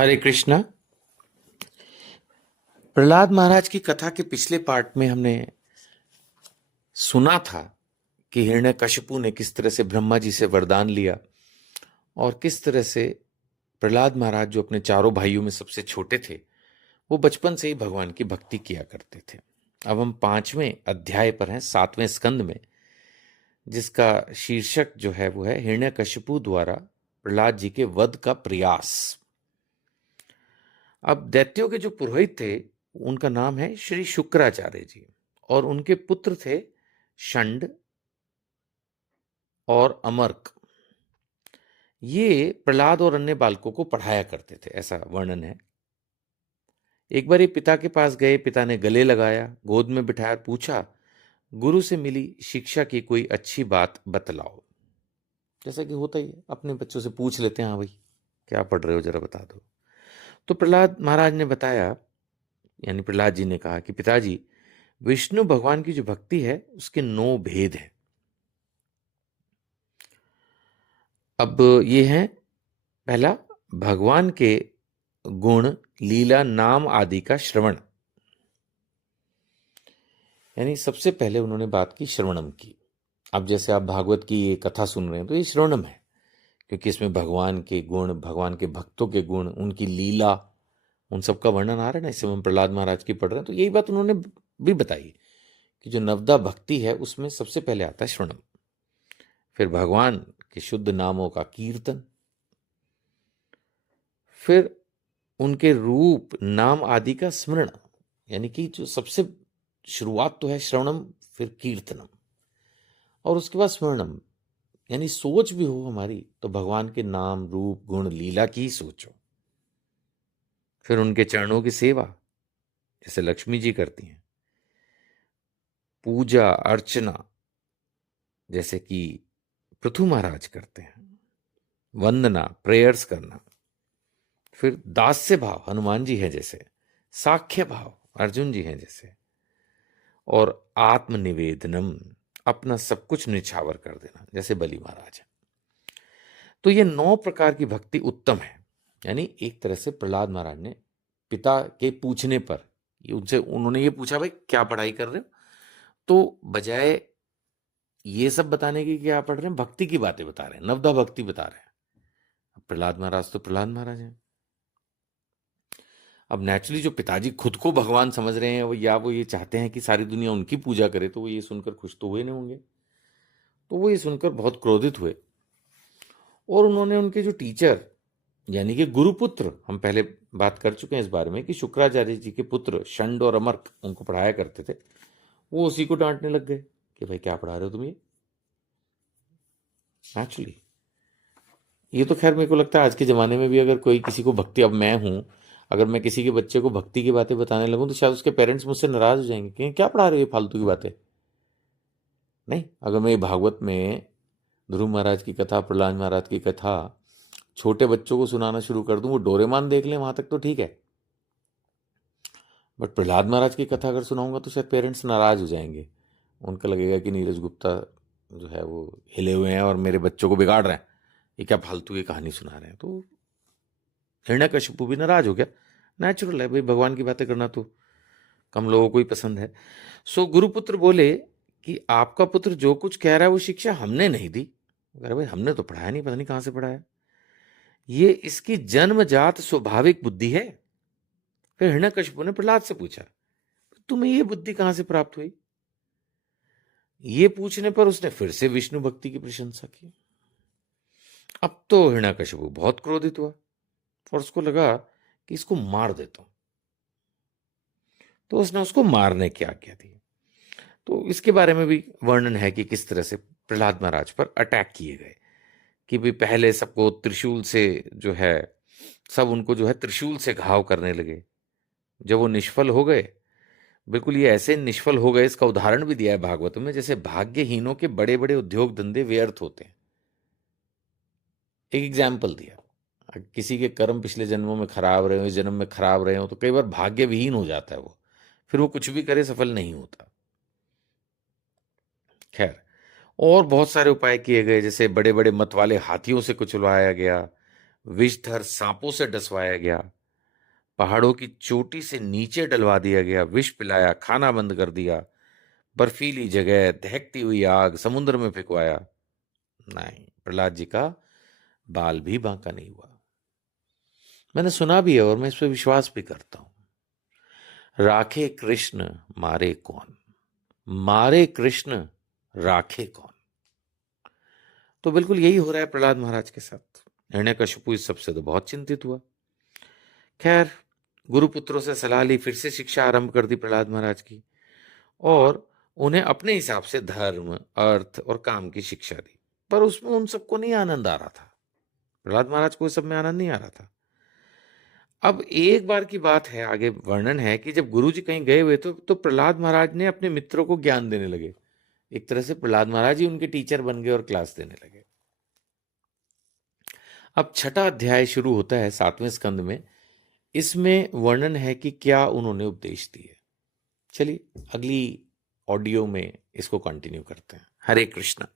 हरे कृष्णा। प्रहलाद महाराज की कथा के पिछले पार्ट में हमने सुना था कि हिरण्यकशिपु ने किस तरह से ब्रह्मा जी से वरदान लिया और किस तरह से प्रहलाद महाराज, जो अपने चारों भाइयों में सबसे छोटे थे, वो बचपन से ही भगवान की भक्ति किया करते थे। अब हम 5वें अध्याय पर हैं, 7वें स्कंद में, जिसका शीर्षक जो है वो है हिरण्यकशिपु द्वारा प्रहलाद जी के वध का प्रयास। अब दैत्यों के जो पुरोहित थे उनका नाम है श्री शुक्राचार्य जी, और उनके पुत्र थे शंड और अमर्क। ये प्रहलाद और अन्य बालकों को पढ़ाया करते थे, ऐसा वर्णन है। एक बार ये पिता के पास गए, पिता ने गले लगाया, गोद में बिठाया, पूछा, गुरु से मिली शिक्षा की कोई अच्छी बात बतलाओ। जैसा कि होता ही है, अपने बच्चों से पूछ लेते हैं, हाँ भाई क्या पढ़ रहे हो, जरा बता दो। तो प्रहलाद महाराज ने बताया, यानी प्रहलाद जी ने कहा कि पिताजी, विष्णु भगवान की जो भक्ति है उसके 9 भेद हैं। अब ये हैं, पहला, भगवान के गुण, लीला, नाम आदि का श्रवण। यानी सबसे पहले उन्होंने बात की श्रवणम की। अब जैसे आप भागवत की ये कथा सुन रहे हैं तो ये श्रवणम है, क्योंकि इसमें भगवान के गुण, भगवान के भक्तों के गुण, उनकी लीला, उन सब का वर्णन आ रहा है ना। इस समय हम प्रहलाद महाराज की पढ़ रहे हैं तो यही बात उन्होंने भी बताई कि जो नवदा भक्ति है उसमें सबसे पहले आता है श्रवणम, फिर भगवान के शुद्ध नामों का कीर्तन, फिर उनके रूप, नाम आदि का स्मरण। यानी कि जो सबसे शुरुआत तो है श्रवणम, फिर कीर्तनम, और उसके बाद स्मरणम। यानी सोच भी हो हमारी तो भगवान के नाम, रूप, गुण, लीला की ही सोचो। फिर उनके चरणों की सेवा, जैसे लक्ष्मी जी करती हैं। पूजा अर्चना, जैसे कि पृथु महाराज करते हैं। वंदना, प्रेयर्स करना। फिर दास्य भाव, हनुमान जी हैं जैसे। साख्य भाव, अर्जुन जी हैं जैसे। और आत्मनिवेदनम, अपना सब कुछ निछावर कर देना, जैसे बलि महाराज है। तो ये 9 प्रकार की भक्ति उत्तम है। यानी एक तरह से प्रहलाद महाराज ने पिता के पूछने पर, उनसे उन्होंने ये पूछा, भाई क्या पढ़ाई कर रहे हो, तो बजाय ये सब बताने की क्या पढ़ रहे हैं, भक्ति की बातें बता रहे हैं, नवदा भक्ति बता रहे हैं। प्रहलाद महाराज तो प्रहलाद महाराज हैं। अब नेचुरली जो पिताजी खुद को भगवान समझ रहे हैं, वो या वो ये चाहते हैं कि सारी दुनिया उनकी पूजा करे, तो वो ये सुनकर खुश तो हुए नहीं होंगे। तो वो ये सुनकर बहुत क्रोधित हुए, और उन्होंने उनके जो टीचर, यानी कि गुरुपुत्र, हम पहले बात कर चुके हैं इस बारे में कि शुक्राचार्य जी के पुत्र शंड और अमर्क उनको पढ़ाया करते थे, वो उसी को डांटने लग गए कि भाई क्या पढ़ा रहे हो तुम ये। नेचुरली ये तो खैर मेरे को लगता है आज के ज़माने में भी अगर कोई किसी को भक्ति, अब मैं हूँ, अगर मैं किसी के बच्चे को भक्ति की बातें बताने लगूँ तो शायद उसके पेरेंट्स मुझसे नाराज़ हो जाएंगे कि क्या पढ़ा रहे हो ये फालतू की बातें। नहीं, अगर मैं ये भागवत में ध्रुव महाराज की कथा, प्रहलाद महाराज की कथा छोटे बच्चों को सुनाना शुरू कर दूँ, वो डोरेमान देख लें वहाँ तक तो ठीक है, बट प्रहलाद महाराज की कथा अगर सुनाऊंगा तो शायद पेरेंट्स नाराज़ हो जाएंगे। उनका लगेगा कि नीरज गुप्ता जो है वो हिले हुए हैं और मेरे बच्चों को बिगाड़ रहे हैं, ये क्या फालतू की कहानी सुना रहे हैं। तो हिरण्यकशिपु भी नाराज हो गया। नेचुरल है भाई, भगवान की बातें करना तो कम लोगों को ही पसंद है। सो गुरुपुत्र बोले कि आपका पुत्र जो कुछ कह रहा है वो शिक्षा हमने नहीं दी। अरे भाई हमने तो पढ़ाया नहीं, पता नहीं कहां से पढ़ाया, ये इसकी जन्मजात स्वाभाविक बुद्धि है। फिर हिरण्यकशिपु ने प्रहलाद से पूछा, तुम्हें ये बुद्धि कहां से प्राप्त हुई। ये पूछने पर उसने फिर से विष्णु भक्ति की प्रशंसा की। अब तो हिरण्यकशिपु बहुत क्रोधित हुआ और उसको लगा कि इसको मार देता हूं। तो उसने उसको मारने की आज्ञा दी। तो इसके बारे में भी वर्णन है कि किस तरह से प्रहलाद महाराज पर अटैक किए गए, कि भी पहले सबको त्रिशूल से जो है, सब उनको जो है त्रिशूल से घाव करने लगे। जब वो निष्फल हो गए, बिल्कुल ये ऐसे निष्फल हो गए, इसका उदाहरण भी दिया है भागवत में, जैसे भाग्यहीनों के बड़े बड़े उद्योग धंधे व्यर्थ होते हैं। एक एग्जाम्पल दिया, किसी के कर्म पिछले जन्मों में खराब रहे हो, इस जन्म में खराब रहे हो, तो कई बार भाग्य विहीन हो जाता है वो, फिर वो कुछ भी करे सफल नहीं होता। खैर, और बहुत सारे उपाय किए गए, जैसे बड़े बड़े मत वाले हाथियों से कुचलवाया गया, विषधर सांपों से डसवाया गया, पहाड़ों की चोटी से नीचे डलवा दिया गया, विष पिलाया, खाना बंद कर दिया, बर्फीली जगह, दहकती हुई आग, समुद्र में फेंकवाया। नहीं, प्रहलाद जी का बाल भी बांका नहीं हुआ। मैंने सुना भी है और मैं इस पर विश्वास भी करता हूं। राखे कृष्ण मारे कौन, मारे कृष्ण राखे कौन। तो बिल्कुल यही हो रहा है प्रहलाद महाराज के साथ। हिरण्यकशिपु इस सबसे तो बहुत चिंतित हुआ। खैर, गुरुपुत्रों से सलाह ली, फिर से शिक्षा आरंभ कर दी प्रहलाद महाराज की, और उन्हें अपने हिसाब से धर्म, अर्थ और काम की शिक्षा दी। पर उसमें उन सबको नहीं आनंद आ रहा था। प्रहलाद महाराज को इस सब में आनंद नहीं आ रहा था। अब एक बार की बात है, आगे वर्णन है कि जब गुरु जी कहीं गए हुए तो प्रहलाद महाराज ने अपने मित्रों को ज्ञान देने लगे। एक तरह से प्रहलाद महाराज ही उनके टीचर बन गए और क्लास देने लगे। अब छठा अध्याय शुरू होता है 7वें स्कंद में। इसमें वर्णन है कि क्या उन्होंने उपदेश दिए। चलिए अगली ऑडियो में इसको कंटिन्यू करते हैं। हरे कृष्ण।